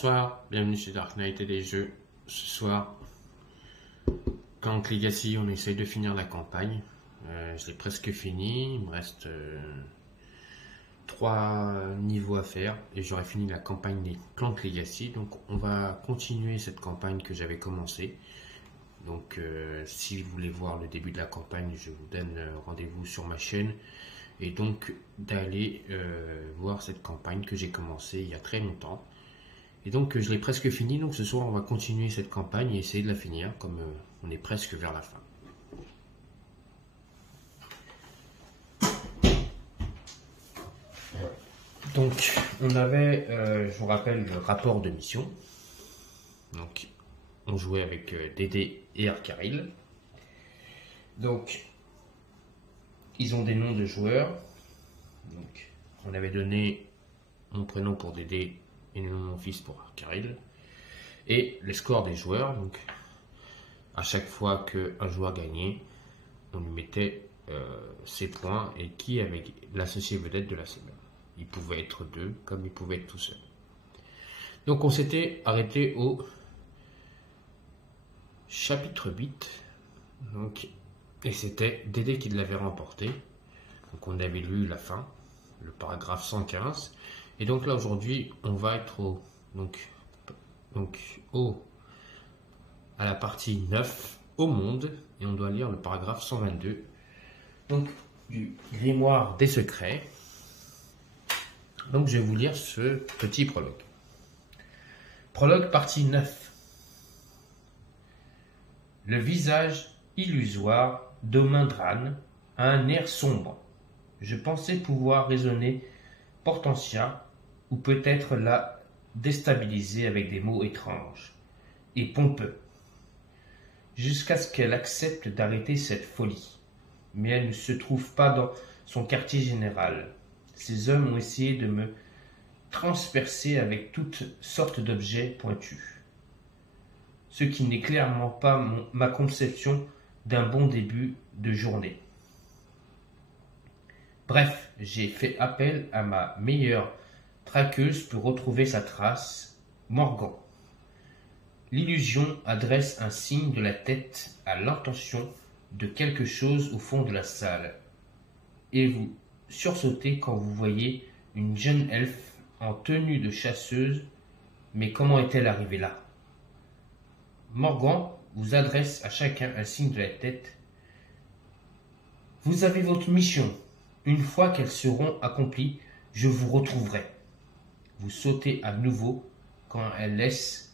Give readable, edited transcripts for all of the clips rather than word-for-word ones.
Bonsoir, bienvenue chez Dark Knight et des jeux. Ce soir, Clank Legacy, on essaye de finir la campagne. Je l'ai presque fini, il me reste 3 niveaux à faire et j'aurai fini la campagne des Clank Legacy. Donc on va continuer cette campagne que j'avais commencée. Donc si vous voulez voir le début de la campagne, je vous donne rendez-vous sur ma chaîne. Et donc d'aller voir cette campagne que j'ai commencée il y a très longtemps. Et donc je l'ai presque fini, donc ce soir on va continuer cette campagne et essayer de la finir, comme on est presque vers la fin. Donc on avait, je vous rappelle, le rapport de mission. Donc on jouait avec Dédé et Arkaril. Donc ils ont des noms de joueurs. Donc on avait donné mon prénom pour Dédé et le nom de mon fils pour Arkaril. Et les scores des joueurs. Donc à chaque fois qu'un joueur gagnait, on lui mettait ses points et qui avait l'associé vedette de la semaine. Il pouvait être 2 comme il pouvait être tout seul. Donc on s'était arrêté au chapitre 8. Donc, et c'était Dédé qui l'avait remporté. Donc on avait lu la fin, le paragraphe 115. Et donc là aujourd'hui on va être à la partie 9, au monde. Et on doit lire le paragraphe 122. Donc du grimoire des secrets. Donc je vais vous lire ce petit prologue. Prologue partie 9. Le visage illusoire d'Omindran a un air sombre. Je pensais pouvoir raisonner Portentia, ou peut-être la déstabiliser avec des mots étranges et pompeux, jusqu'à ce qu'elle accepte d'arrêter cette folie. Mais elle ne se trouve pas dans son quartier général. Ces hommes ont essayé de me transpercer avec toutes sortes d'objets pointus, ce qui n'est clairement pas ma conception d'un bon début de journée. Bref, j'ai fait appel à ma meilleure traqueuse pour retrouver sa trace, Morgan. L'illusion adresse un signe de la tête à l'intention de quelque chose au fond de la salle, et vous sursautez quand vous voyez une jeune elfe en tenue de chasseuse. Mais comment est-elle arrivée là? Morgan vous adresse à chacun un signe de la tête. Vous avez votre mission. Une fois qu'elles seront accomplies, je vous retrouverai. Vous sautez à nouveau quand elle baisse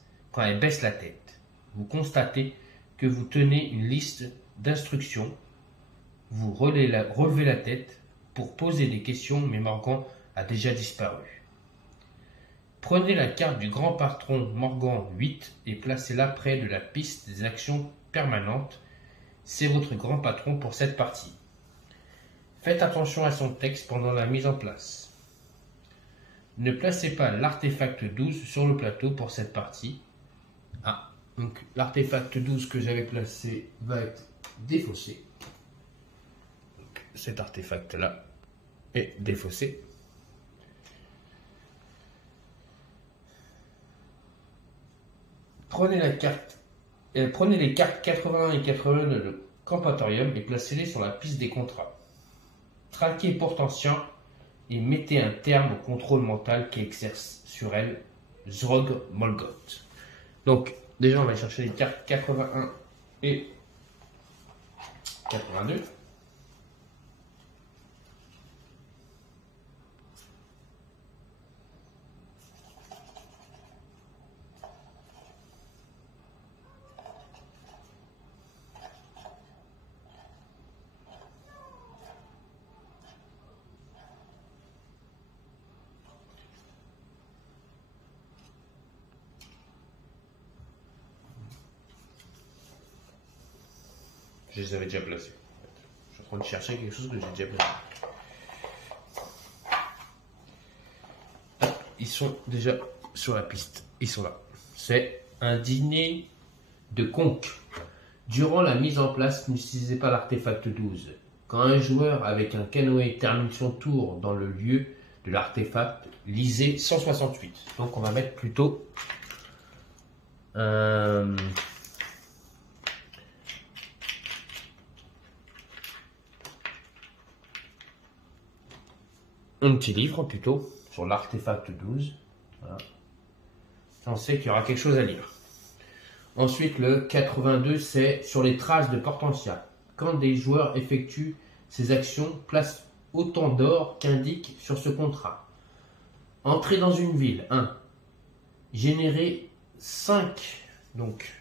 la tête. Vous constatez que vous tenez une liste d'instructions. Vous relevez la tête pour poser des questions, mais Morgan a déjà disparu. Prenez la carte du grand patron Morgan 8 et placez-la près de la piste des actions permanentes. C'est votre grand patron pour cette partie. Faites attention à son texte pendant la mise en place. Ne placez pas l'artefact 12 sur le plateau pour cette partie. Ah, donc l'artefact 12 que j'avais placé va être défaussé. Donc, cet artefact-là est défaussé. Prenez les cartes 81 et 82 de Campatorium et placez-les sur la piste des contrats. Traquez Portentia et mettez un terme au contrôle mental qui exerce sur elle Zrog Molgoth. Donc, déjà, on va chercher les cartes 81 et 82. Je les avais déjà placés. Je suis en train de chercher quelque chose que j'ai déjà placé. Ils sont déjà sur la piste. Ils sont là. C'est un dîner de conques. Durant la mise en place, n'utilisez pas l'artefact 12. Quand un joueur avec un canoë termine son tour dans le lieu de l'artefact lisez 168. Donc on va mettre plutôt un petit livre plutôt sur l'artefact 12. Voilà. On sait qu'il y aura quelque chose à lire. Ensuite, le 82, c'est sur les traces de Portentia. Quand des joueurs effectuent ces actions, place autant d'or qu'indique sur ce contrat. Entrer dans une ville, 1. Générer 5. Donc,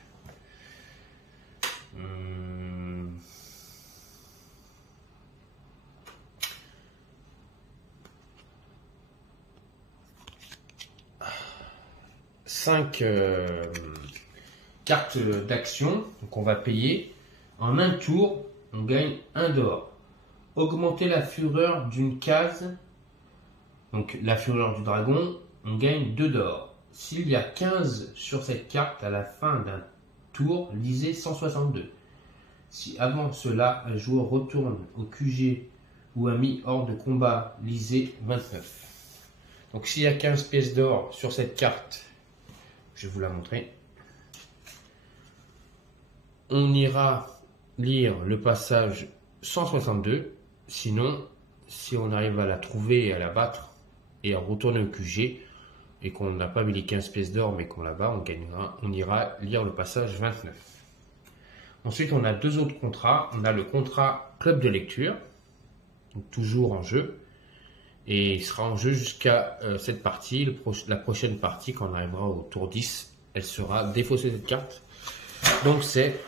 5 cartes d'action, donc on va payer. En un tour, on gagne 1 d'or. Augmenter la fureur d'une case, donc la fureur du dragon, on gagne 2 d'or. S'il y a 15 sur cette carte à la fin d'un tour, lisez 162. Si avant cela, un joueur retourne au QG ou a mis hors de combat, lisez 29. Donc s'il y a 15 pièces d'or sur cette carte, je vais vous la montrer. On ira lire le passage 162. Sinon, si on arrive à la trouver et à la battre et à retourner au QG et qu'on n'a pas mis les 15 pièces d'or mais qu'on la bat, on ira lire le passage 29. Ensuite, on a 2 autres contrats. On a le contrat club de lecture, donc toujours en jeu. Et il sera en jeu jusqu'à cette partie. La prochaine partie, quand on arrivera au tour 10, elle sera défaussée cette carte. Donc c'est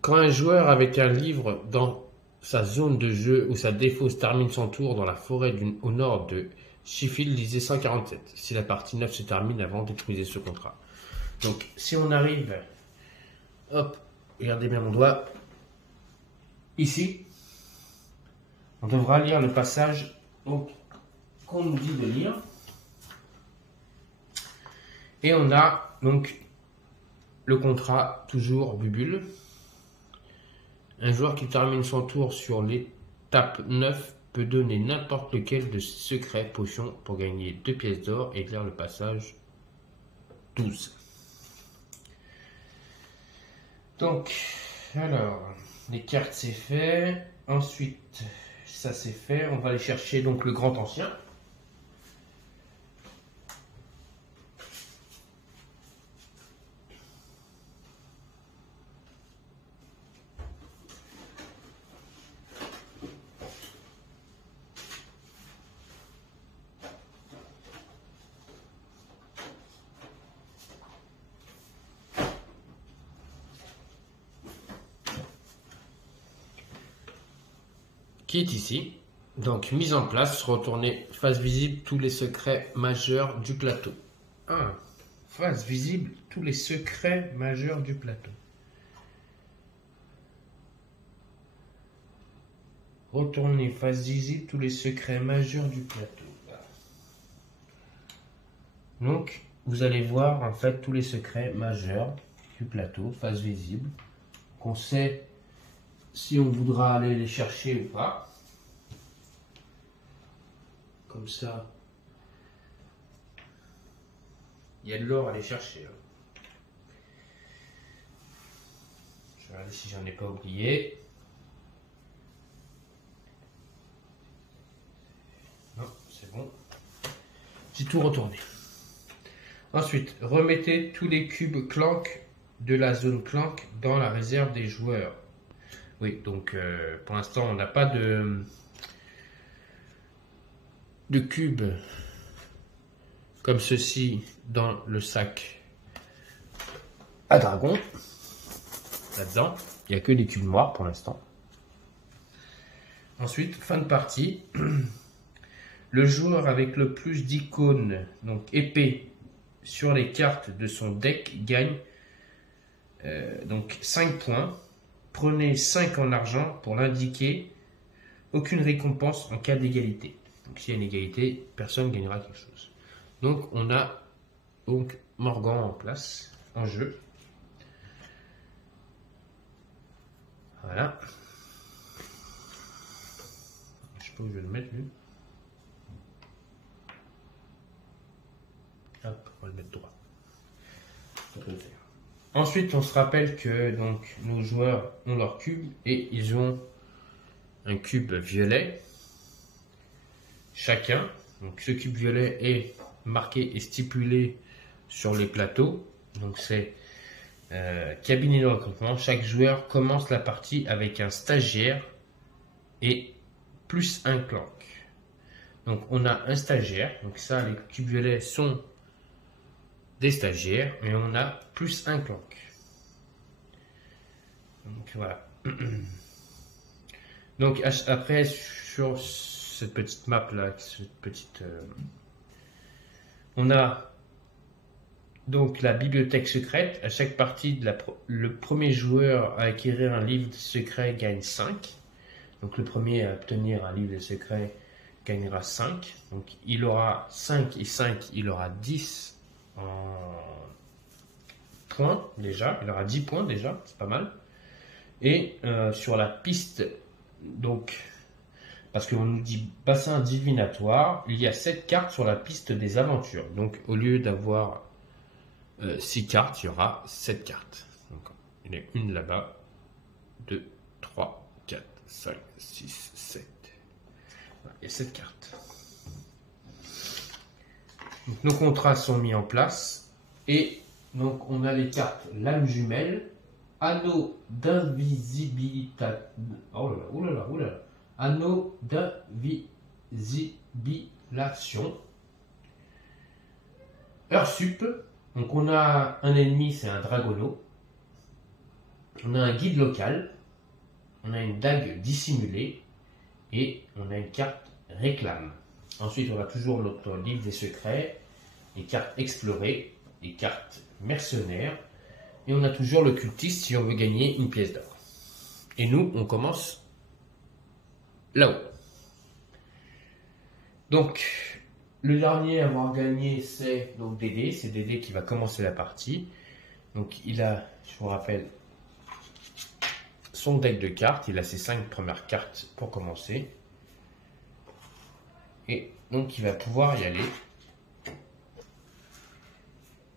quand un joueur avec un livre dans sa zone de jeu où sa défausse termine son tour dans la forêt au nord de Sheffield, lisez 147. Si la partie 9 se termine avant d'utiliser ce contrat. Donc si on arrive, hop, regardez bien mon doigt, ici, on devra lire le passage qu'on nous dit de lire. Et on a donc le contrat toujours Bubule. Un joueur qui termine son tour sur l'étape 9 peut donner n'importe lequel de secrets potions pour gagner 2 pièces d'or et lire le passage 12. Donc, alors, les cartes c'est fait. Ensuite, ça c'est fait. On va aller chercher donc le grand ancien. Qui est ici. Donc, mise en place, retourner face visible tous les secrets majeurs du plateau. 1. Face visible tous les secrets majeurs du plateau. Retourner face visible tous les secrets majeurs du plateau. Donc, vous allez voir en fait tous les secrets majeurs du plateau, face visible, qu'on sait si on voudra aller les chercher ou pas. Comme ça, il y a de l'or à aller chercher. Je vais regarder si j'en ai pas oublié. Non, c'est bon. J'ai tout retourné. Ensuite, remettez tous les cubes Clank de la zone Clank dans la réserve des joueurs. Oui, donc pour l'instant, on n'a pas de cubes comme ceci dans le sac à dragon. Là-dedans, il n'y a que des cubes noirs pour l'instant. Ensuite, fin de partie. Le joueur avec le plus d'icônes, donc épée, sur les cartes de son deck gagne donc 5 points. Prenez 5 en argent pour l'indiquer. Aucune récompense en cas d'égalité. Donc s'il y a une égalité, personne ne gagnera quelque chose. Donc on a donc Morgan en place, en jeu. Voilà. Je sais pas où je vais le mettre lui. Hop, on va le mettre droit. Ça peut le faire. Ensuite, on se rappelle que donc, nos joueurs ont leur cube et ils ont un cube violet chacun. Donc, ce cube violet est marqué et stipulé sur les plateaux. Donc, c'est cabinet de recrutement. Chaque joueur commence la partie avec un stagiaire et plus un clank. Donc, on a un stagiaire. Donc, ça, les cubes violets sont des stagiaires. Et on a plus un clank. Donc, voilà. Donc, après, sur cette petite map là, on a donc la bibliothèque secrète. À chaque partie, le premier joueur à acquérir un livre secret gagne 5. Donc, le premier à obtenir un livre secret gagnera 5. Donc, il aura 5 et 5, il aura 10 en points déjà. Il aura 10 points déjà, c'est pas mal. Et sur la piste, donc, parce qu'on nous dit bassin divinatoire, il y a 7 cartes sur la piste des aventures. Donc, au lieu d'avoir 6 cartes, il y aura 7 cartes. Donc, il y en a une là-bas, 2, 3, 4, 5, 6, 7. Il y a 7 cartes. Donc, nos contrats sont mis en place. Et donc, on a les cartes lame jumelle, anneau d'invisibilité. Oh là là, oh là là, oh là là. Anneau d'invisibilation. Heure sup. Donc on a un ennemi, c'est un dragono. On a un guide local. On a une dague dissimulée. Et on a une carte réclame. Ensuite, on a toujours notre livre des secrets, les cartes explorées, les cartes mercenaires. Et on a toujours le cultiste si on veut gagner une pièce d'or. Et nous, on commence là-haut. Donc, le dernier à avoir gagné, c'est donc Dédé. C'est Dédé qui va commencer la partie. Donc, il a, je vous rappelle, son deck de cartes. Il a ses 5 premières cartes pour commencer. Et donc, il va pouvoir y aller.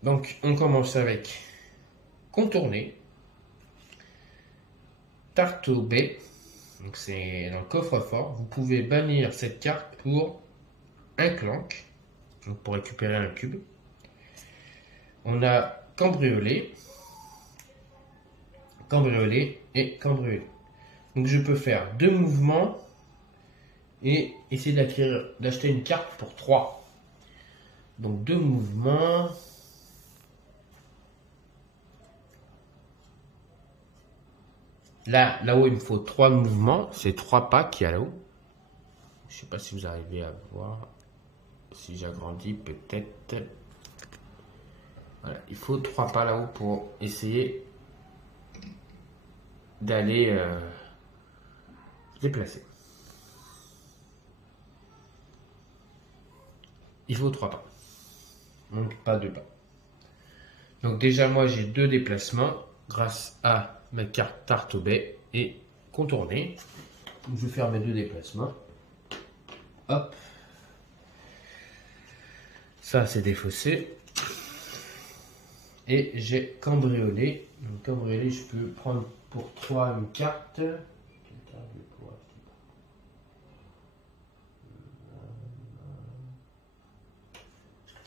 Donc, on commence avec contourner, tarte au baie. Donc c'est dans le coffre-fort. Vous pouvez bannir cette carte pour un clank, donc pour récupérer un cube. On a cambrioler, cambrioler et cambrioler. Donc je peux faire 2 mouvements et essayer d'acheter une carte pour 3. Donc 2 mouvements. Là-haut, il me faut 3 mouvements. C'est 3 pas qu'il y a là-haut. Je ne sais pas si vous arrivez à voir. Si j'agrandis, peut-être. Voilà, il faut 3 pas là-haut pour essayer d'aller se déplacer. Il faut 3 pas. Donc, pas 2 pas. Donc, déjà, moi, j'ai 2 déplacements grâce à ma carte tarte au baie et contourner. Je vais faire mes 2 déplacements. Hop. Ça, c'est défaussé. Et j'ai cambriolé. Donc, cambriolé, je peux prendre pour 3 une carte.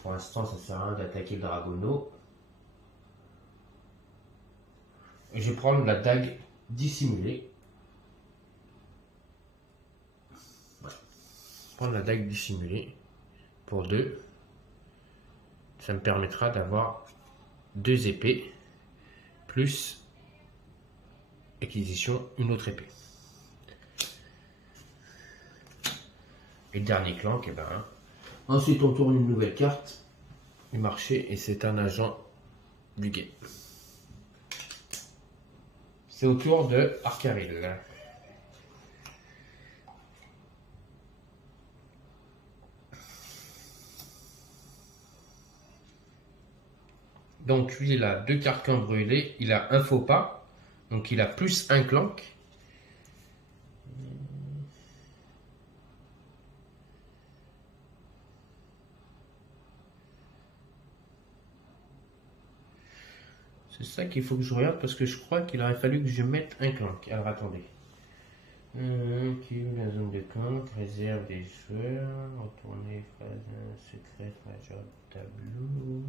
Pour l'instant, ça sert à rien d'attaquer le dragono. Et je vais prendre la dague dissimulée. Voilà. Prendre la dague dissimulée pour 2. Ça me permettra d'avoir 2 épées plus acquisition une autre épée. Et dernier clank, et ben. Ensuite, on tourne une nouvelle carte du marché et c'est un agent du game. C'est au tour de Arcaril. Donc lui, il a 2 cartes cambriolées, il a un faux pas, donc il a plus un clank. C'est ça qu'il faut que je regarde parce que je crois qu'il aurait fallu que je mette un clank. Alors attendez. Cube, la zone de clank, réserve des joueurs, retourner phase secrète, major tableau.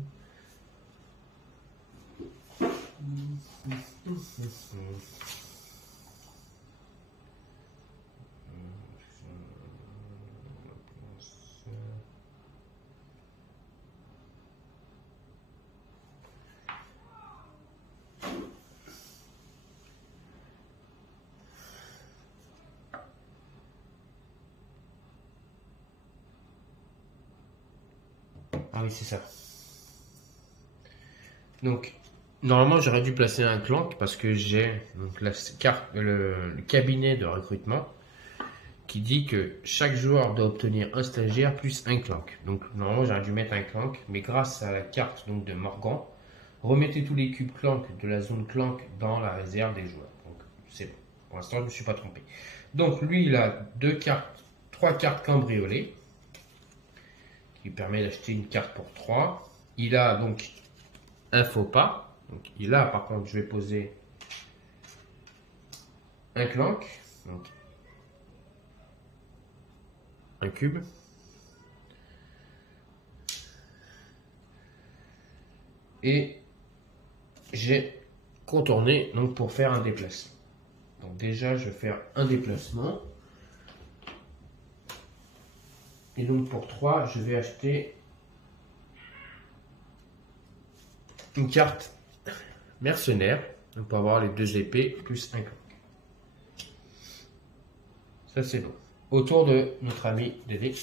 Ah oui, c'est ça. Donc, normalement, j'aurais dû placer un clank parce que j'ai donc la carte, le cabinet de recrutement qui dit que chaque joueur doit obtenir un stagiaire plus un clank. Donc, normalement, j'aurais dû mettre un clank, mais grâce à la carte donc, de Morgan, remettez tous les cubes clank de la zone clank dans la réserve des joueurs. Donc, c'est bon. Pour l'instant, je ne me suis pas trompé. Donc, lui, il a trois cartes cambriolées qui lui permet d'acheter une carte pour 3. Il a donc un faux pas. Donc, il a, par contre, je vais poser un clank. Donc, un cube. Et j'ai contourné donc, pour faire un déplacement. Donc déjà, je vais faire un déplacement. Et donc pour 3, je vais acheter une carte mercenaire. Donc pour avoir les 2 épées plus un clank. Ça c'est bon. Autour de notre ami Dédé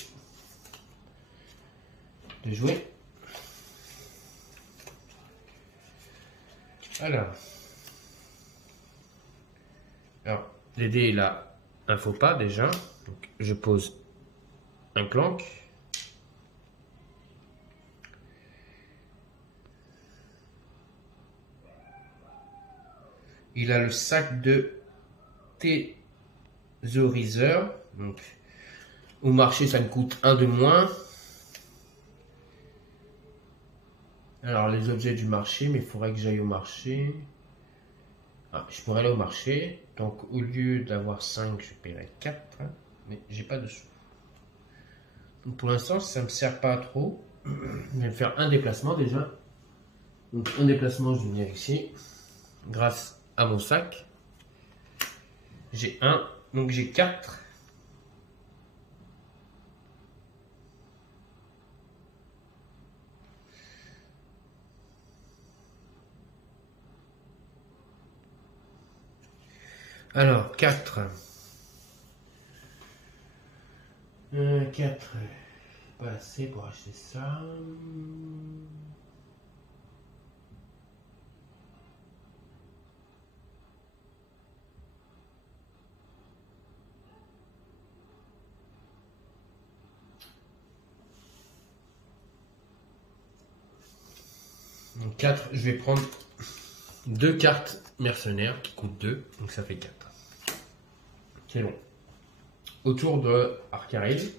de jouer. Alors, Dédé il a un faux pas déjà. Donc je pose un clank. Il a le sac de thésauriseur. Donc, au marché, ça me coûte 1 de moins. Alors, les objets du marché, mais il faudrait que j'aille au marché. Ah, je pourrais aller au marché. Donc, au lieu d'avoir 5, je paierai 4. Hein, mais j'ai pas de sous. Donc, pour l'instant, ça ne me sert pas trop. Je vais faire un déplacement déjà. Donc, un déplacement, je vais venir ici. Grâce à mon sac. J'ai 1. Donc, j'ai 4. Alors, 4. 4. Pas assez pour acheter ça. Donc 4, je vais prendre 2 cartes mercenaires qui coûtent 2, donc ça fait 4. C'est bon. Autour de Arcaril.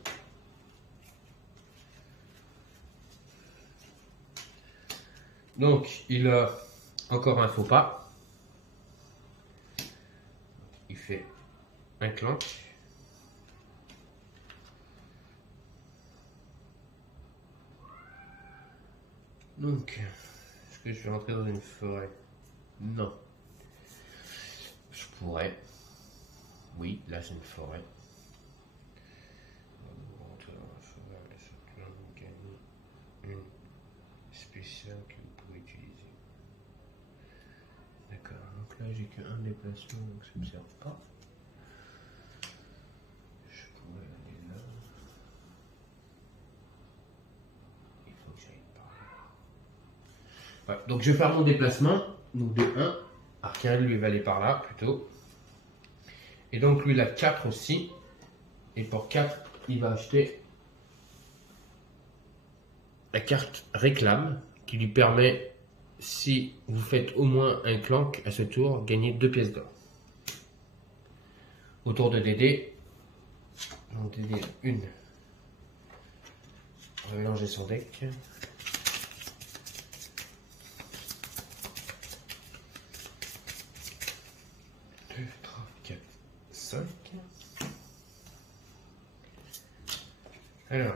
Donc il a encore un faux pas. Il fait un clank. Donc, est-ce que je vais rentrer dans une forêt? Non. Je pourrais. Oui, là c'est une forêt. Rentrer dans la forêt, gagner une spéciale que vous pouvez utiliser. D'accord, donc là j'ai qu'un déplacement, donc ça ne me sert pas. Je pourrais aller là. Il faut que j'aille par là. Ouais, donc je vais faire mon déplacement, donc de 1. Arcaril lui va aller par là plutôt. Et donc lui il a 4 aussi. Et pour 4, il va acheter la carte réclame qui lui permet, si vous faites au moins un clank à ce tour, gagner 2 pièces d'or. Autour de Dédé. Donc Dédé, une. On va mélanger son deck. 3, 4, 5. Alors.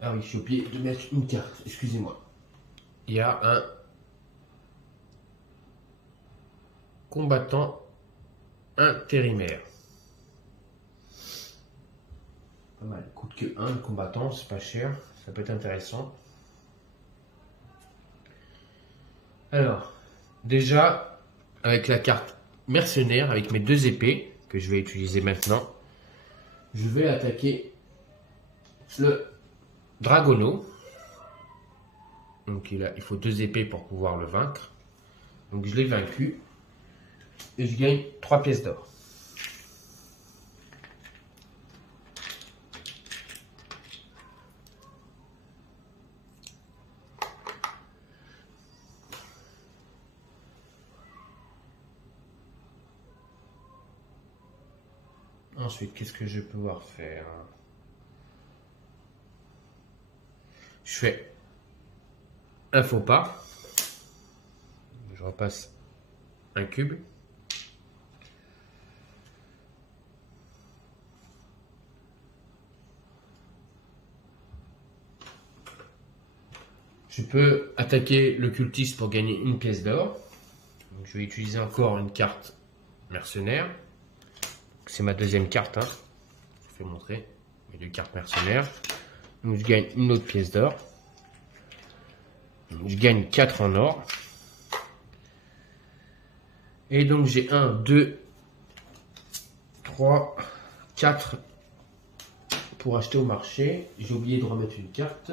Ah oui, j'ai oublié de mettre une carte, excusez-moi. Il y a un combattant intérimaire. Pas mal, il coûte que 1 le combattant, c'est pas cher, ça peut être intéressant. Alors, déjà, avec la carte mercenaire, avec mes 2 épées, que je vais utiliser maintenant, je vais attaquer le Dragono. Donc il faut 2 épées pour pouvoir le vaincre. Donc je l'ai vaincu. Et je gagne 3 pièces d'or. Ensuite, qu'est-ce que je vais pouvoir faire? Je fais un faux pas. Je repasse un cube. Je peux attaquer le cultiste pour gagner 1 pièce d'or. Je vais utiliser encore une carte mercenaire. C'est ma 2e carte. Hein. Je vais montrer mes 2 cartes mercenaires. Donc je gagne une autre pièce d'or. Je gagne 4 en or. Et donc j'ai 1, 2, 3, 4 pour acheter au marché. J'ai oublié de remettre une carte.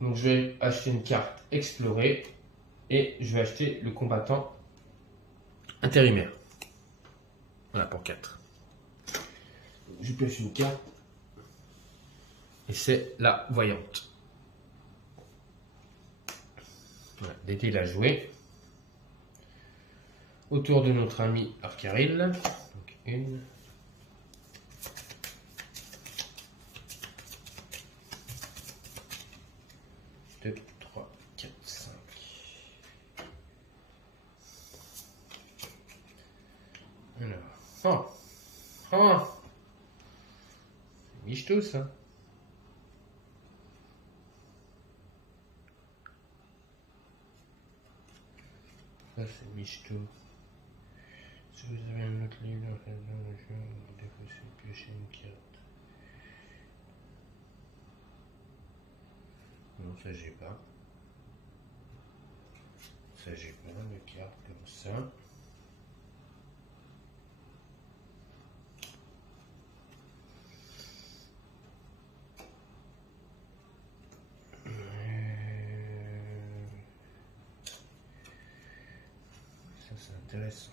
Donc je vais acheter une carte explorer et je vais acheter le combattant intérimaire. Voilà pour 4. Je pioche une carte et c'est la voyante. Voilà, Dédé l'a joué. Autour de notre ami Arcaril. Donc 1. 2, 3, 4, 5. Alors. Oh. C'est michto ça. Ça c'est michto. Si vous avez un autre livre dans le jeu, vous défaussez piocher une carte. Non, ça j'ai pas. Ça j'ai pas, une carte comme ça. Ça c'est intéressant.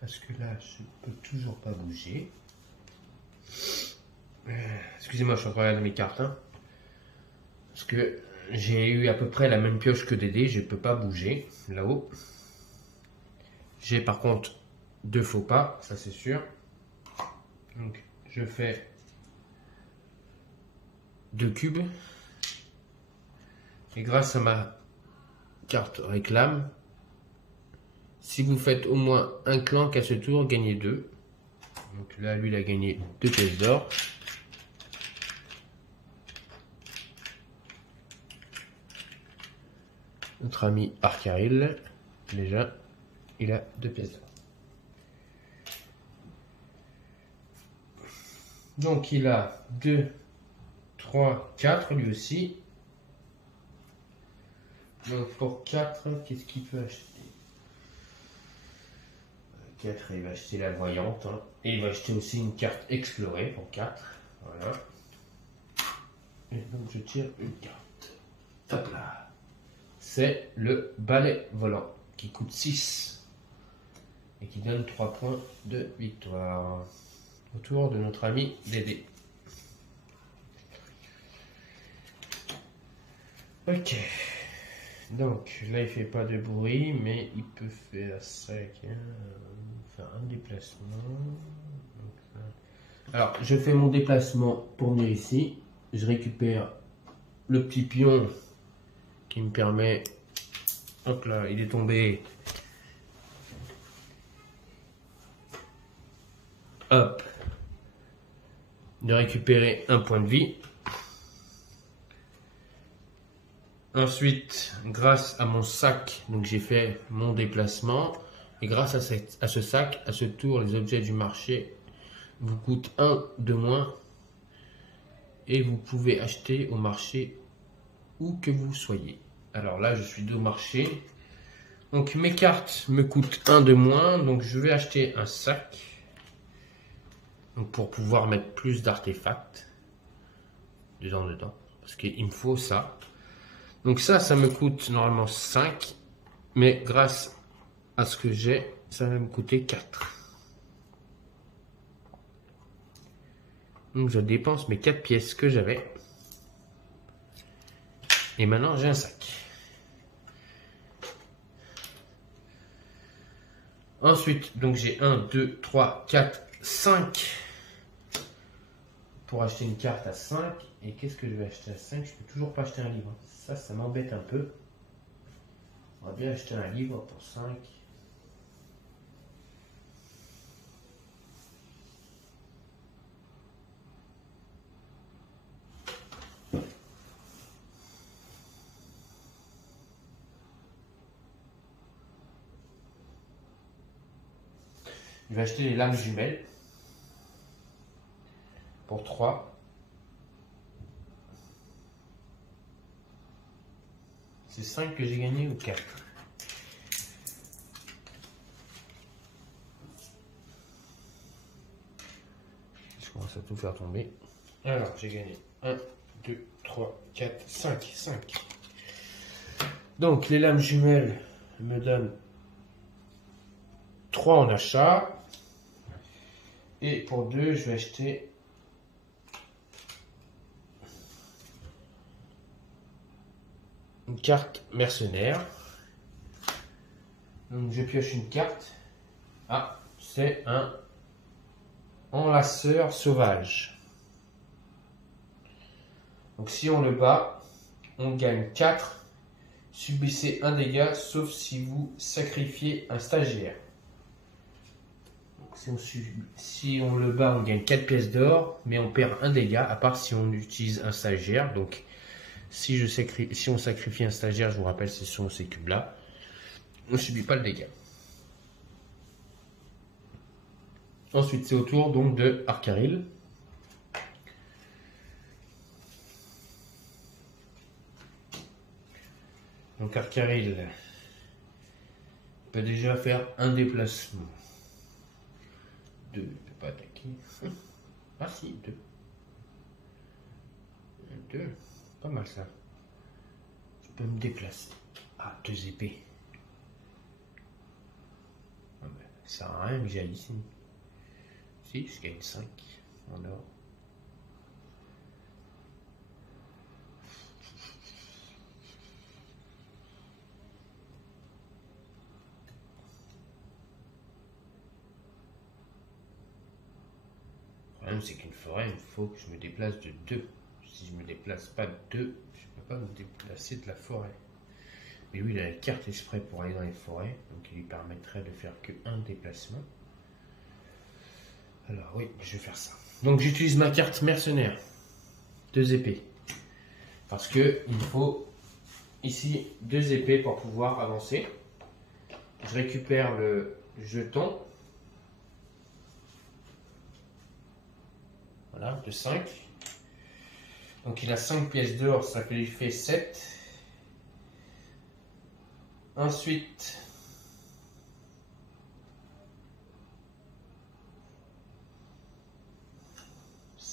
Parce que là, je peux toujours pas bouger. Excusez-moi, je suis en train de regarder mes cartes. Hein. Parce que j'ai eu à peu près la même pioche que Dédé, je ne peux pas bouger là-haut. J'ai par contre 2 faux pas, ça c'est sûr. Donc je fais 2 cubes. Et grâce à ma carte réclame, si vous faites au moins un clank à ce tour, gagnez 2. Donc là, lui, il a gagné 2 pièces d'or. Notre ami Arcaril, déjà, il a 2 pièces d'or. Donc il a 2, 3, 4 lui aussi. Donc pour 4, qu'est-ce qu'il peut acheter? 4, il va acheter la voyante. Hein. Et il va acheter aussi une carte explorée pour 4. Voilà. Et donc je tire une carte. Hop là. C'est le balai volant qui coûte 6. Et qui donne 3 points de victoire. Autour de notre ami Dédé. Ok. Donc là il fait pas de bruit, mais il peut faire ça, faire un déplacement. Donc, là. Alors, je fais mon déplacement pour venir ici. Je récupère le petit pion qui me permet... Hop là, il est tombé. Hop. De récupérer un point de vie. Ensuite, grâce à mon sac, donc j'ai fait mon déplacement. Et grâce à ce sac, à ce tour, les objets du marché vous coûtent 1 de moins. Et vous pouvez acheter au marché où que vous soyez. Alors là, je suis au marché. Donc mes cartes me coûtent 1 de moins. Donc je vais acheter un sac. Donc pour pouvoir mettre plus d'artefacts dedans. Parce qu'il me faut ça. Donc ça me coûte normalement 5. Mais grâce à ce que j'ai, ça va me coûter 4. Donc je dépense mes 4 pièces que j'avais. Et maintenant j'ai un sac. Ensuite, donc j'ai 1, 2, 3, 4, 5 pour acheter une carte à 5. Et qu'est-ce que je vais acheter à 5? Je peux toujours pas acheter un livre. Ça m'embête un peu. On va bien acheter un livre pour 5. Je vais acheter les lames jumelles pour 3. C'est 5 que j'ai gagné ou 4? Je commence à tout faire tomber. Alors, j'ai gagné 1, 2, 3, 4, 5. 5. Donc, les lames jumelles me donnent 3 en achat. Et pour 2, je vais acheter une carte mercenaire. Donc je pioche une carte. Ah, c'est un enlaceur sauvage. Donc si on le bat, on gagne 4. Subissez un dégât sauf si vous sacrifiez un stagiaire. Donc, si on le bat, on gagne 4 pièces d'or, mais on perd un dégât, à part si on utilise un stagiaire. Donc si on sacrifie un stagiaire, je vous rappelle, ce sont ces cubes-là, on ne subit pas le dégât. Ensuite, c'est au tour donc de Arcaril. Donc Arcaril peut déjà faire un déplacement. 2, il ne peut pas attaquer. Ah si, 2. 2. Pas mal ça. Je peux me déplacer. Ah, 2 épées. Ah ben, ça sert à rien que j'aille ici. Si, je gagne 5 en or. Le problème, c'est qu'une forêt, il faut que je me déplace de 2. Si je ne me déplace pas de 2, je ne peux pas me déplacer de la forêt. Mais lui, il a la carte exprès pour aller dans les forêts, donc il lui permettrait de faire que un déplacement. Alors oui, je vais faire ça. Donc j'utilise ma carte mercenaire. 2 épées. Parce que il me faut ici 2 épées pour pouvoir avancer. Je récupère le jeton. Voilà, de 5. Donc il a 5 pièces d'or, ça lui fait 7. Ensuite,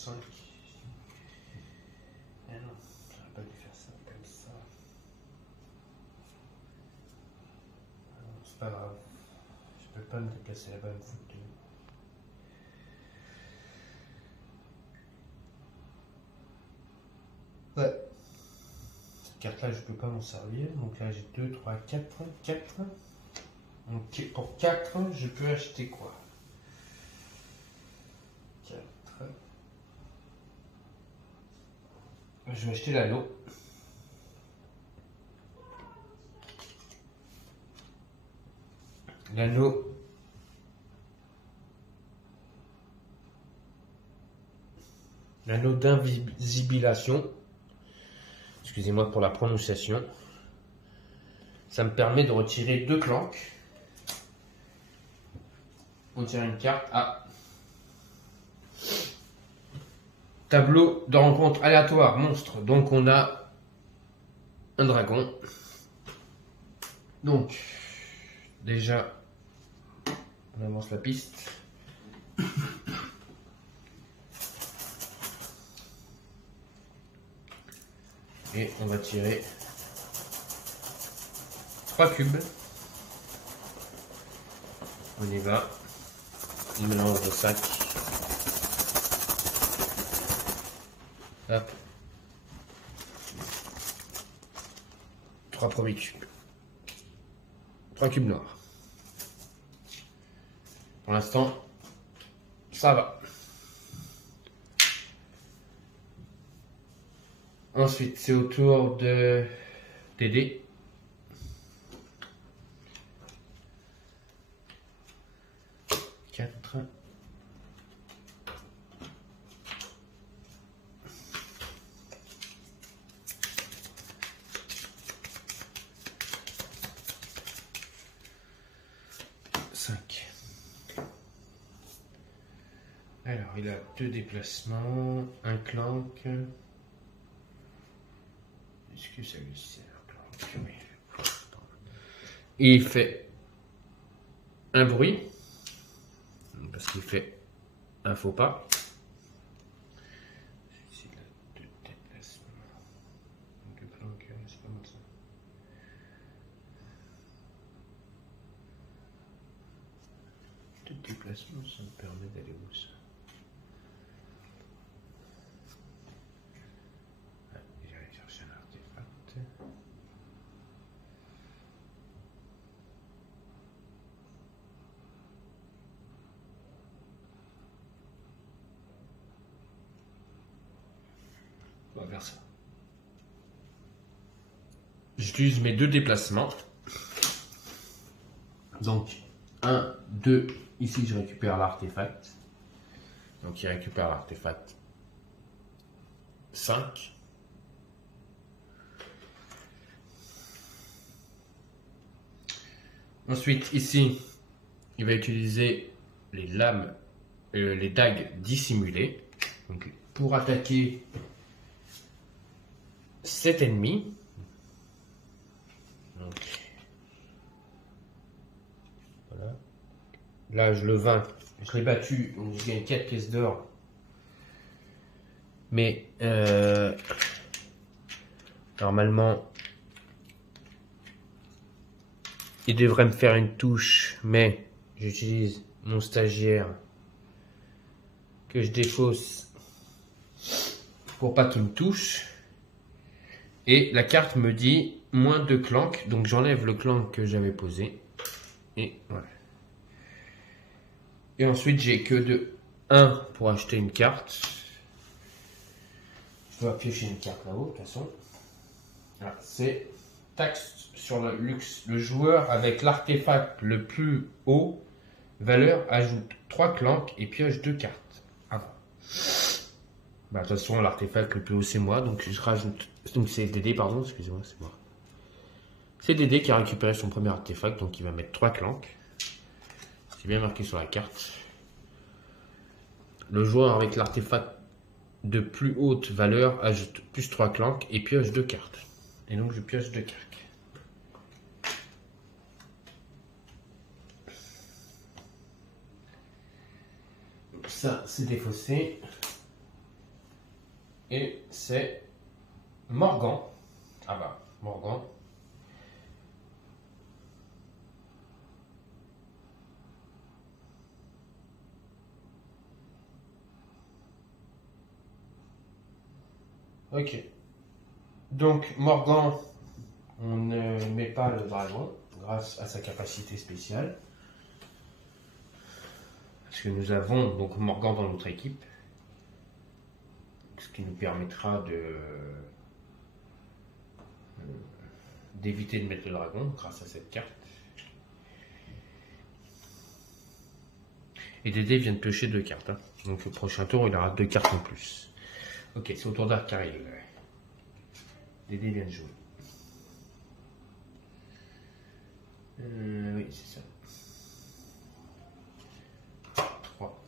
ah non, j'aurais pas dû faire ça comme ça. C'est pas grave. Je peux pas me déplacer là-bas, me foutre de... Ouais. Cette carte-là, je peux pas m'en servir. Donc là, j'ai 2, 3, 4. 4. Donc pour 4, je peux acheter quoi? 4. Je vais acheter l'anneau. L'anneau d'invisibilation. Excusez-moi pour la prononciation. Ça me permet de retirer 2 clanques. On tire une carte à tableau de rencontre aléatoire, monstre. Donc on a un dragon. Donc déjà on avance la piste. Et on va tirer 3 cubes. On y va. On mélange le sac. Hop. 3 premiers cubes. 3 cubes noirs. Pour l'instant, ça va. Ensuite, c'est au tour de TD. Quatre. Cinq. Alors, il a 2 déplacements, un clank. Est-ce que ça lui sert? Oui. Il fait un bruit, parce qu'il fait un faux pas. Celui-ci, il a 2 déplacements. 2 clanks, c'est pas mal ça. Deux déplacements, ça me permet d'aller où ça? On va faire ça. J'utilise mes 2 déplacements. Donc 1, 2, ici je récupère l'artefact. Donc il récupère l'artefact 5. Ensuite ici, il va utiliser les lames, les dagues dissimulées. Donc, pour attaquer cet ennemi. Donc, voilà. Là, je le vainc. Je l'ai battu, donc je gagne 4 pièces d'or. Mais normalement, il devrait me faire une touche, mais j'utilise mon stagiaire que je défausse pour pas qu'il me touche. Et la carte me dit moins de clank, donc j'enlève le clank que j'avais posé. Et voilà. Et ensuite, j'ai que de 1 pour acheter une carte. Je dois piocher une carte là-haut, de toute façon. Voilà, c'est taxe sur le luxe. Le joueur avec l'artefact le plus haut valeur ajoute 3 clanks et pioche 2 cartes. Avant. Bah, de toute façon, l'artefact le plus haut, c'est moi, donc je rajoute. Donc c'est DD, pardon, excusez-moi, c'est moi. C'est DD qui a récupéré son premier artefact, donc il va mettre 3 clanks. C'est bien marqué sur la carte. Le joueur avec l'artefact de plus haute valeur ajoute plus 3 clanks et pioche 2 cartes. Et donc je pioche 2 cartes. Ça, c'est défaussé. Et c'est Morgan. Ah bah, Morgan. Ok. Donc, Morgan, on ne met pas le dragon grâce à sa capacité spéciale. Parce que nous avons donc Morgan dans notre équipe. ce qui nous permettra d'éviter de mettre le dragon grâce à cette carte. Et Dédé vient de piocher 2 cartes. Hein. Donc le prochain tour, il aura 2 cartes en plus. Ok, c'est au tour d'Arcaril. Dédé vient de jouer. Oui, c'est ça. 3.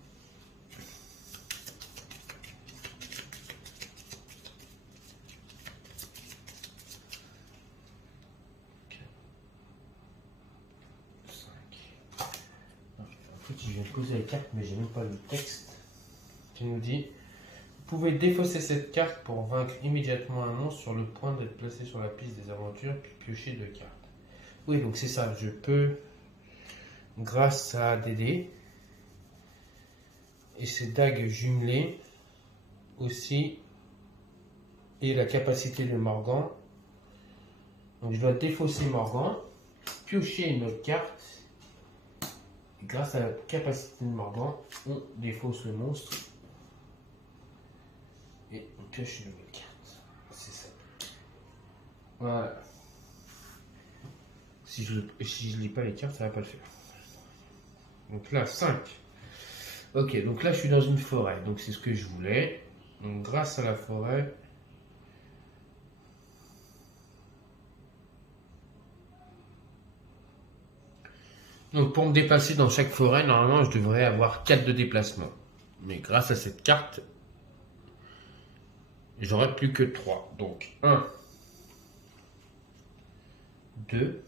En fait, je viens de poser la carte, mais j'ai même pas le texte qui nous dit: vous pouvez défausser cette carte pour vaincre immédiatement un monstre sur le point d'être placé sur la piste des aventures, puis piocher 2 cartes. Oui, donc c'est ça, je peux, grâce à Dédé et ses dagues jumelées aussi, et la capacité de Morgan. Donc je dois défausser Morgan, piocher une autre carte. Grâce à la capacité de Morgan, on défausse le monstre et on pioche une nouvelle carte. C'est ça. Voilà. Si je lis pas les cartes, ça va pas le faire. Donc là, 5. Ok, donc là je suis dans une forêt, donc c'est ce que je voulais. Donc grâce à la forêt, donc pour me déplacer dans chaque forêt, normalement je devrais avoir 4 de déplacement. Mais grâce à cette carte, j'aurai plus que 3. Donc 1, 2.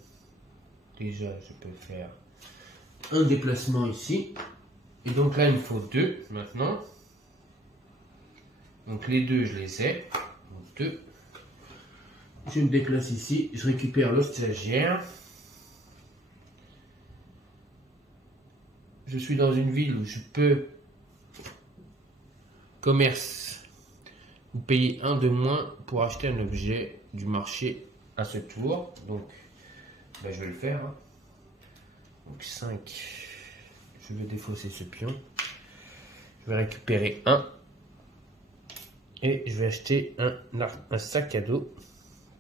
Déjà je peux faire un déplacement ici. Et donc là il me faut 2 maintenant. Donc les 2 je les ai. Donc 2. Je me déplace ici, je récupère le stagiaire. Je suis dans une ville où je peux commerce. Vous payez 1 de moins pour acheter un objet du marché à ce tour. Donc ben, je vais le faire. Hein. Donc 5. Je vais défausser ce pion. Je vais récupérer 1. Et je vais acheter un sac à dos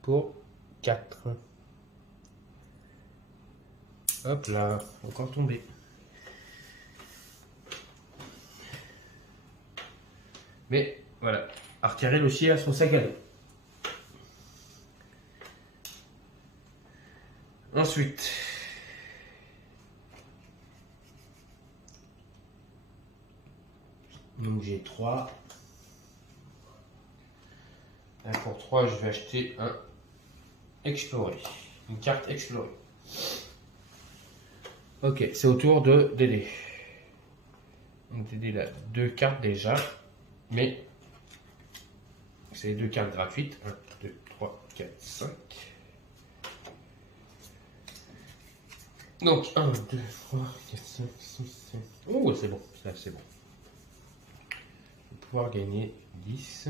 pour 4. Hop là, encore tombé. Mais voilà, Arcaril aussi a son sac à dos. Ensuite, donc j'ai 3. Et pour 3, je vais acheter un explorer. Une carte explorer. Ok, c'est au tour de Dédé. Donc Dédé a 2 cartes déjà. Mais c'est les 2 cartes gratuites. 1, 2, 3, 4, 5. Donc 1, 2, 3, 4, 5, 6, 7. Oh, c'est bon, ça c'est bon. Je vais pouvoir gagner 10.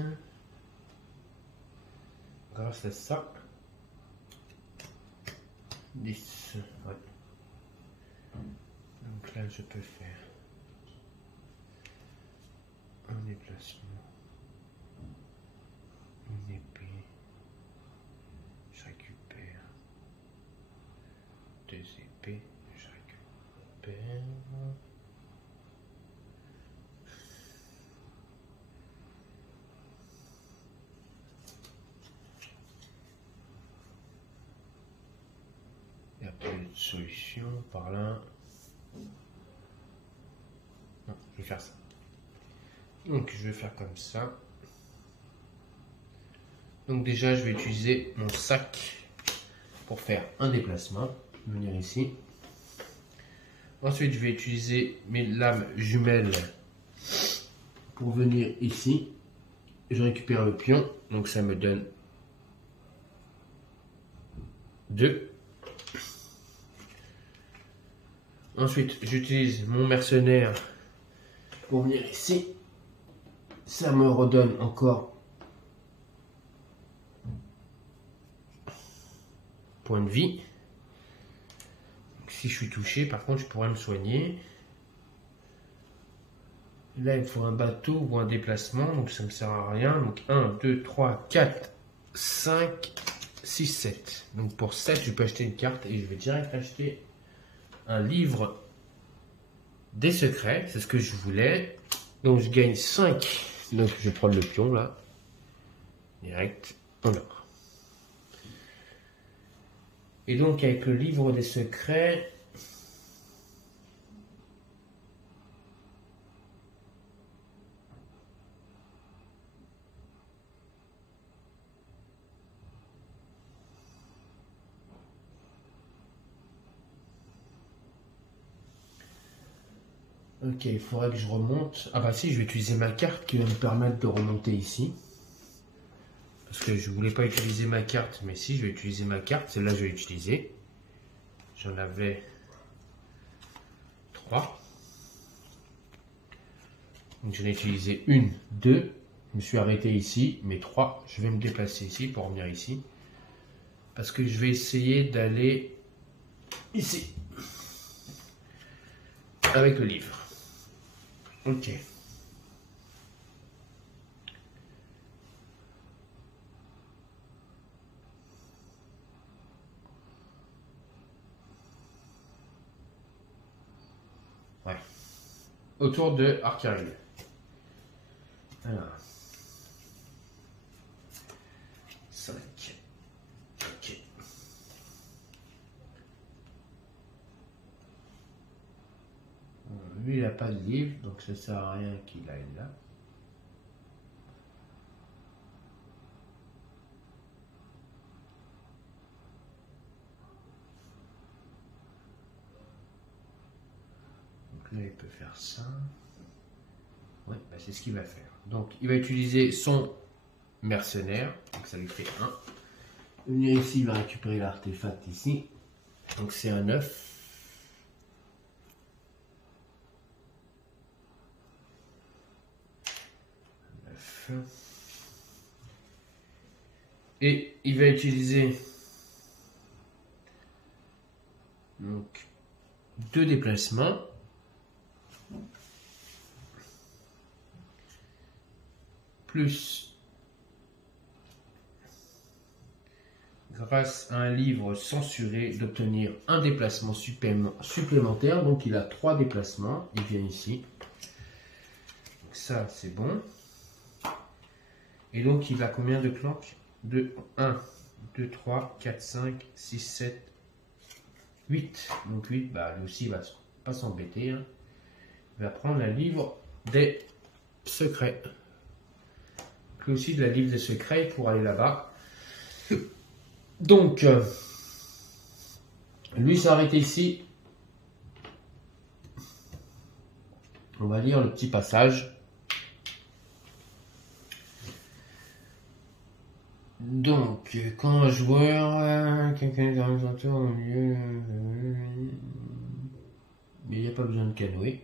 Grâce à ça. 10. Ouais. Donc là, je peux faire un déplacement, une épée, je récupère 2 épées, je récupère il n'y a pas de solution par là. Non, je vais faire ça. Donc je vais faire comme ça. Donc déjà je vais utiliser mon sac pour faire un déplacement. Venir ici. Ensuite je vais utiliser mes lames jumelles pour venir ici. Je récupère le pion. Donc ça me donne 2. Ensuite j'utilise mon mercenaire pour venir ici. Ça me redonne encore point de vie. Donc, si je suis touché, par contre, je pourrais me soigner. Là, il faut un bateau ou un déplacement, donc ça ne me sert à rien. Donc 1, 2, 3, 4, 5, 6, 7. Donc pour 7, je peux acheter une carte et je vais direct acheter un livre des secrets. C'est ce que je voulais. Donc je gagne 5. Donc je vais prendre le pion là. Direct en or. Et donc avec le livre des secrets... Ok, il faudrait que je remonte. Ah bah si, je vais utiliser ma carte qui va me permettre de remonter ici. Parce que je voulais pas utiliser ma carte, mais si, je vais utiliser ma carte. Celle-là, je vais utiliser. J'en avais 3. Donc j'en ai utilisé 1, 2. Je me suis arrêté ici, mais 3. Je vais me déplacer ici pour revenir ici. Parce que je vais essayer d'aller ici. Avec le livre. Ok. Ouais. Autour de Arcariel. Alors. 5. Ok. Lui, il n'a pas de livre, donc ça ne sert à rien qu'il aille là. Donc là, il peut faire ça. Ouais, bah c'est ce qu'il va faire. Donc, il va utiliser son mercenaire. Donc, ça lui fait 1. Venir ici, il va récupérer l'artefact ici. Donc, c'est un 9. Et il va utiliser donc 2 déplacements. Plus, grâce à un livre censuré, d'obtenir un déplacement supplémentaire. Donc il a 3 déplacements. Il vient ici. Donc ça, c'est bon. Et donc il a combien de clanques? 2, 1, 2, 3, 4, 5, 6, 7, 8. Donc 8, bah, lui aussi, il va pas s'embêter. Hein. Il va prendre la livre des secrets. Lui aussi de la livre des secrets pour aller là-bas. Donc, lui s'est arrêté ici. On va lire le petit passage. Donc, quand un joueur, quelqu'un est dans un tour au milieu, mais il n'y a pas besoin de canoë.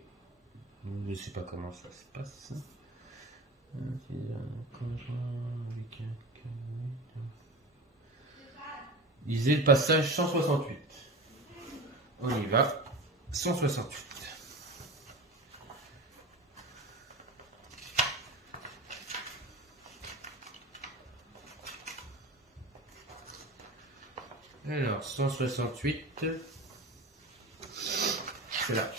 Je ne sais pas comment ça se passe. Lisez le passage 168. On y va. 168. Alors, 168. C'est là.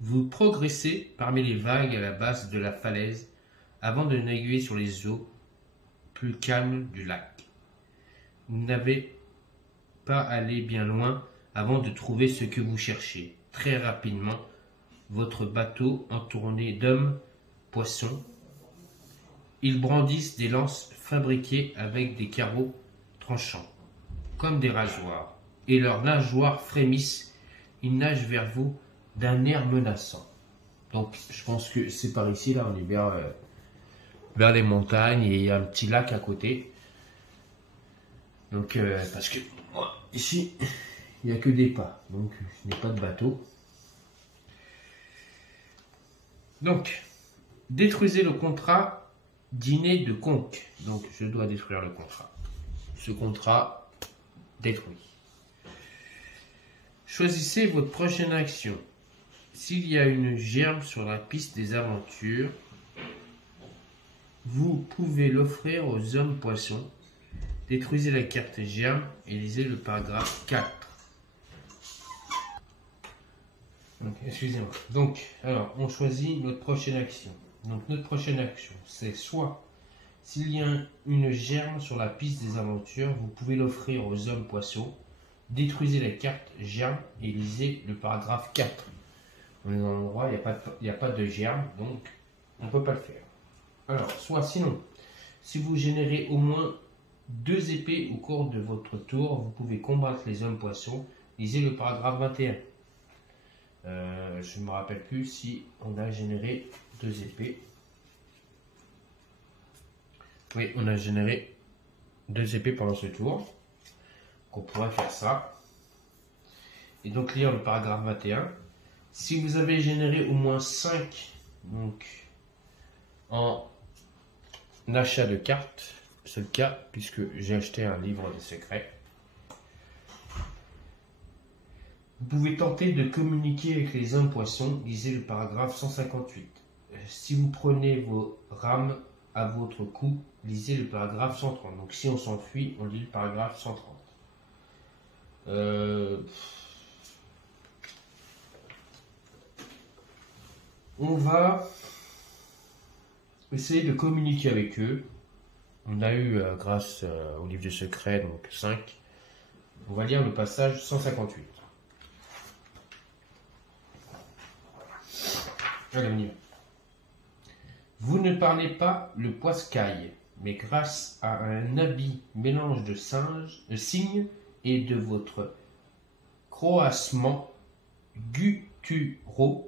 Vous progressez parmi les vagues à la base de la falaise avant de naviguer sur les eaux plus calmes du lac. Vous n'avez pas allé bien loin avant de trouver ce que vous cherchez. Très rapidement, votre bateau entourné d'hommes, poissons. Ils brandissent des lances fabriquées avec des carreaux tranchants, comme des rasoirs, et leurs nageoires frémissent. Ils nagent vers vous d'un air menaçant. Donc, je pense que c'est par ici, là, on est vers les montagnes, et il y a un petit lac à côté. Donc, parce que ici, il n'y a que des pas, donc je n'ai pas de bateau. Donc, détruisez le contrat dîner de conque. Donc, je dois détruire le contrat. Ce contrat détruit. Choisissez votre prochaine action. S'il y a une germe sur la piste des aventures, vous pouvez l'offrir aux hommes poissons. Détruisez la carte germe et lisez le paragraphe 4. Excusez-moi. Donc, alors, on choisit notre prochaine action. Donc, notre prochaine action, c'est soit, s'il y a une germe sur la piste des aventures, vous pouvez l'offrir aux hommes poissons. Détruisez la carte germe et lisez le paragraphe 4. On est dans l'endroit, il n'y a pas de germe, donc on ne peut pas le faire. Alors, soit sinon, si vous générez au moins 2 épées au cours de votre tour, vous pouvez combattre les hommes poissons. Lisez le paragraphe 21. Je ne me rappelle plus si on a généré 2 épées. Oui, on a généré 2 épées pendant ce tour. On pourrait faire ça. Et donc lire le paragraphe 21. Si vous avez généré au moins 5 donc, en achat de cartes, c'est le cas puisque j'ai acheté un livre des secrets. Vous pouvez tenter de communiquer avec les hommes poissons, lisez le paragraphe 158. Si vous prenez vos rames à votre cou, lisez le paragraphe 130. Donc si on s'enfuit, on lit le paragraphe 130. On va essayer de communiquer avec eux. On a eu, grâce au livre des secrets, donc 5, on va lire le passage 158. Allez, on y va. Vous ne parlez pas le poiscaille, mais grâce à un habit mélange de cygne et de votre croassement gutturaux,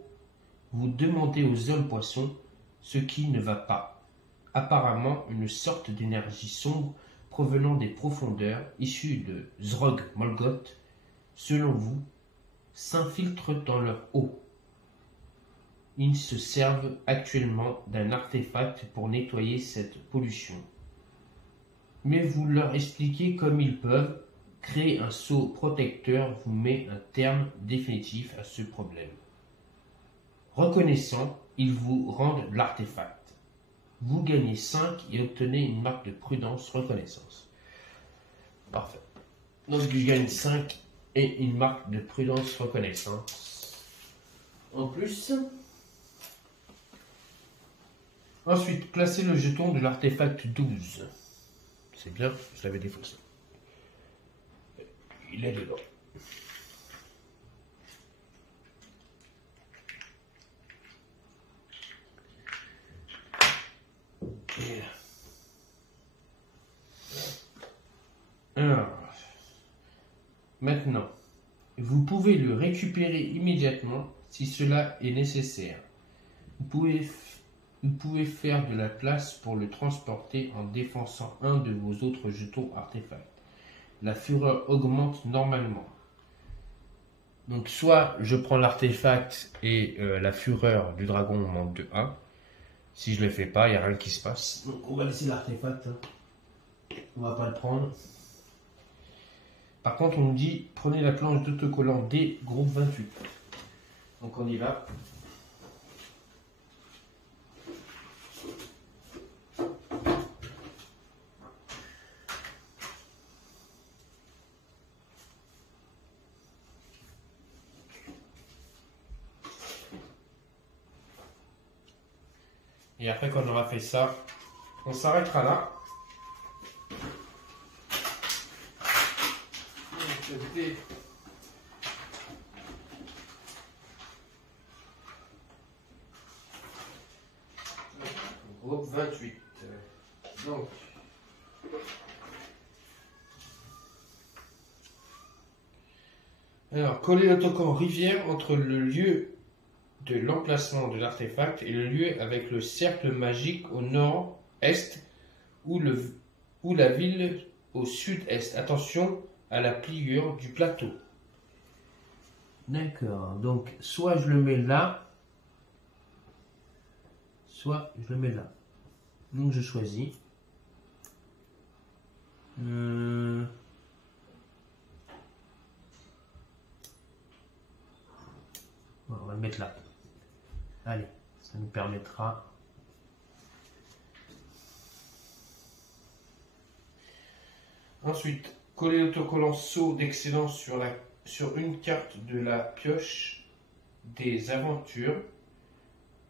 vous demandez aux hommes poissons ce qui ne va pas. Apparemment, une sorte d'énergie sombre provenant des profondeurs, issue de Zrog Molgoth, selon vous, s'infiltre dans leur eau. Ils se servent actuellement d'un artefact pour nettoyer cette pollution. Mais vous leur expliquez comme ils peuvent, créer un sceau protecteur vous met un terme définitif à ce problème. Reconnaissant, ils vous rendent l'artefact. Vous gagnez 5 et obtenez une marque de prudence reconnaissance. Parfait. Donc je gagne 5 et une marque de prudence reconnaissance. En plus... Ensuite, placez le jeton de l'artefact 12. C'est bien, je l'avais défaussé. Il est dedans. Alors, maintenant, vous pouvez le récupérer immédiatement si cela est nécessaire. Vous pouvez faire de la place pour le transporter en défonçant un de vos autres jetons artefacts. La fureur augmente normalement. Donc soit je prends l'artefact et la fureur du dragon monte de 1. Si je ne le fais pas, il n'y a rien qui se passe. Donc on va laisser l'artefact. On va pas le prendre. Par contre on nous dit prenez la planche d'autocollant D groupe 28. Donc on y va. Et après, quand on aura fait ça, on s'arrêtera là. Groupe 28. Donc, alors, coller l'autocollant rivière entre le lieu de l'emplacement de l'artefact et le lieu avec le cercle magique au nord-est ou la ville au sud-est. Attention à la pliure du plateau. D'accord, donc soit je le mets là, soit je le mets là. Donc je choisis. mettre là. Allez, ça nous permettra. Ensuite, coller l'autocollant saut d'excellence sur une carte de la pioche des aventures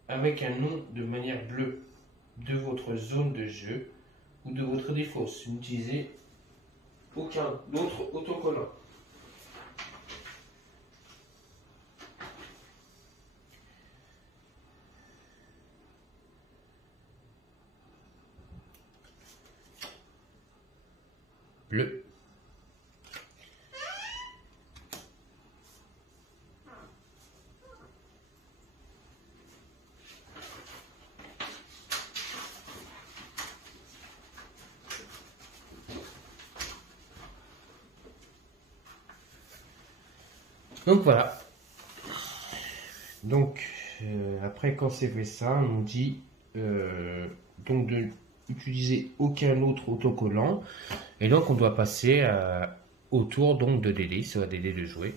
avec un nom de manière bleue de votre zone de jeu ou de votre défaut. N'utilisez aucun autre autocollant. Bleu. Donc voilà. Donc après quand c'est fait ça, on nous dit donc de utiliser aucun autre autocollant et donc on doit passer au tour donc de Dédé, c'est à Dédé de jouer.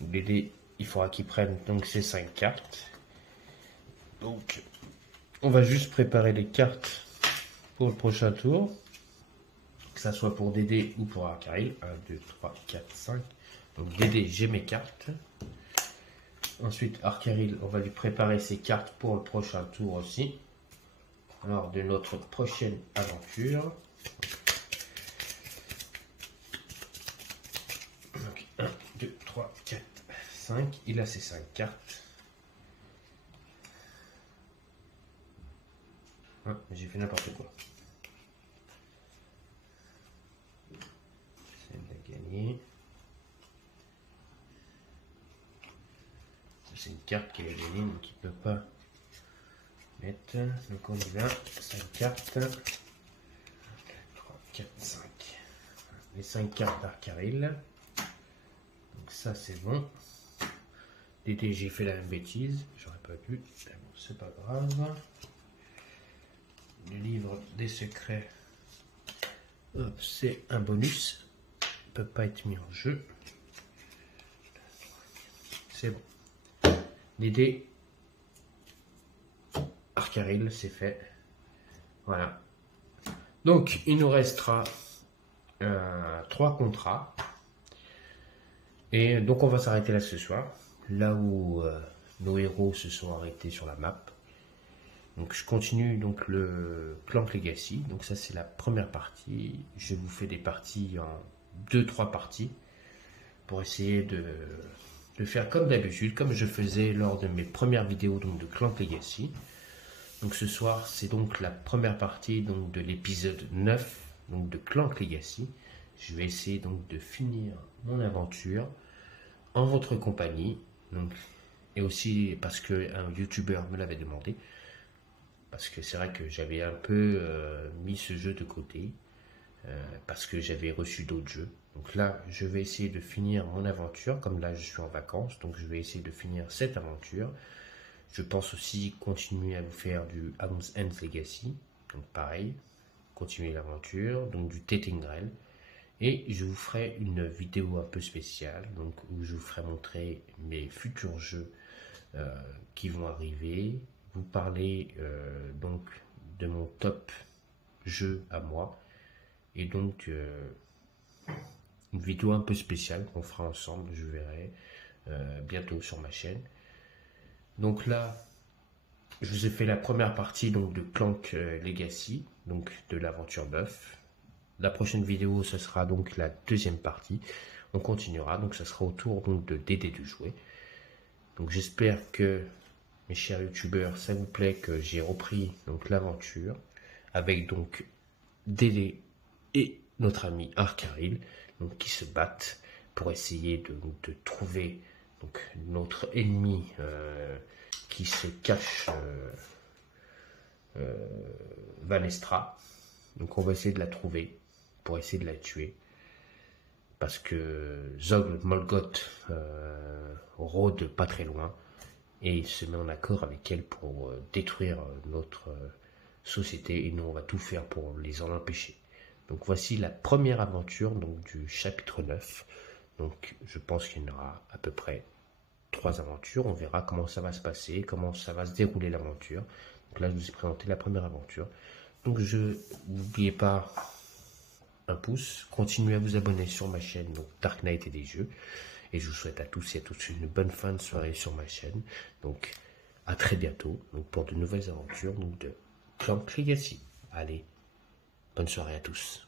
Donc, Dédé, il faudra qu'il prenne donc ces 5 cartes. Donc on va juste préparer les cartes pour le prochain tour, que ça soit pour Dédé ou pour Arkaril. 1, 2, 3, 4, 5. Donc Dédé, j'ai mes cartes. Ensuite, Arkaril, on va lui préparer ses cartes pour le prochain tour aussi. Alors, de notre prochaine aventure. Donc, 1, 2, 3, 4, 5. Il a ses 5 cartes. Ah, j'ai fait n'importe quoi. C'est de gagner. C'est une carte qui est gagnée, donc il ne peut pas mettre. Donc on y va, 5 cartes. 1, 2, 3, 4, 5. Les 5 cartes d'Arkaril. Donc ça c'est bon. Dédé, j'ai fait la même bêtise, j'aurais pas dû. Bon, c'est pas grave. Le livre des secrets, c'est un bonus. Il ne peut pas être mis en jeu. C'est bon. Dédé, Arkaril, c'est fait. Voilà. Donc, il nous restera 3 contrats. Et donc, on va s'arrêter là ce soir. Là où nos héros se sont arrêtés sur la map. Donc, je continue donc le Clank Legacy. Donc, ça, c'est la première partie. Je vous fais des parties en 2-3 parties. Pour essayer de faire comme d'habitude, comme je faisais lors de mes premières vidéos donc de Clank Legacy. Donc ce soir, c'est donc la première partie donc de l'épisode 9 donc de Clank Legacy. Je vais essayer donc de finir mon aventure en votre compagnie. Donc, et aussi parce qu'un YouTuber me l'avait demandé. Parce que c'est vrai que j'avais un peu mis ce jeu de côté. Parce que j'avais reçu d'autres jeux. Donc là, je vais essayer de finir mon aventure, comme là je suis en vacances, donc je vais essayer de finir cette aventure. Je pense aussi continuer à vous faire du Addons End Legacy, donc pareil, continuer l'aventure, donc du Tettengrel. Et je vous ferai une vidéo un peu spéciale, donc où je vous ferai montrer mes futurs jeux qui vont arriver, vous parler donc de mon top jeu à moi, et donc une vidéo un peu spéciale qu'on fera ensemble, je verrai bientôt sur ma chaîne. Donc là, je vous ai fait la première partie donc de Clank Legacy, donc de l'aventure 9. La prochaine vidéo, ce sera donc la deuxième partie. On continuera, donc ça sera au tour donc de Dédé de jouer. Donc j'espère que mes chers youtubeurs, ça vous plaît, que j'ai repris donc l'aventure avec donc Dédé et notre ami Arkaril, donc qui se battent pour essayer de trouver donc notre ennemi qui se cache Vanestra. Donc on va essayer de la trouver pour essayer de la tuer, parce que Zog Morgoth rôde pas très loin et il se met en accord avec elle pour détruire notre société, et nous on va tout faire pour les en empêcher. Donc voici la première aventure donc du chapitre 9. Donc je pense qu'il y en aura à peu près 3 aventures. On verra comment ça va se passer, comment ça va se dérouler l'aventure. Donc là, je vous ai présenté la première aventure. Donc, n'oubliez pas un pouce. Continuez à vous abonner sur ma chaîne, donc Dark Knight et des jeux. Et je vous souhaite à tous et à toutes une bonne fin de soirée sur ma chaîne. Donc, à très bientôt donc, pour de nouvelles aventures donc, de Clank Legacy. Allez, bonne soirée à tous.